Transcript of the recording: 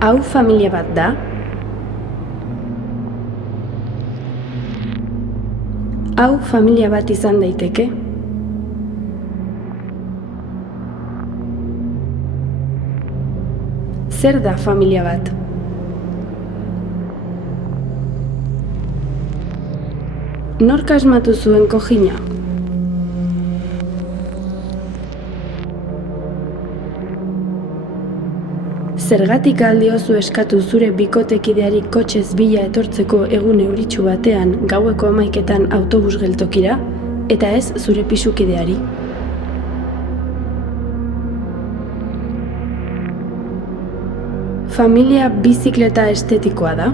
Hau familia bat da? Hau familia bat izan daiteke? Zer da familia bat? Nork asmatu zuen kojina? Zergatik aldiozu eskatu zure bikotekideari kotxez bila etortzeko egun euritsu batean gaueko 11etan autobus geltokira, eta ez zure pisukideari? Familia bizikleta estetikoa da?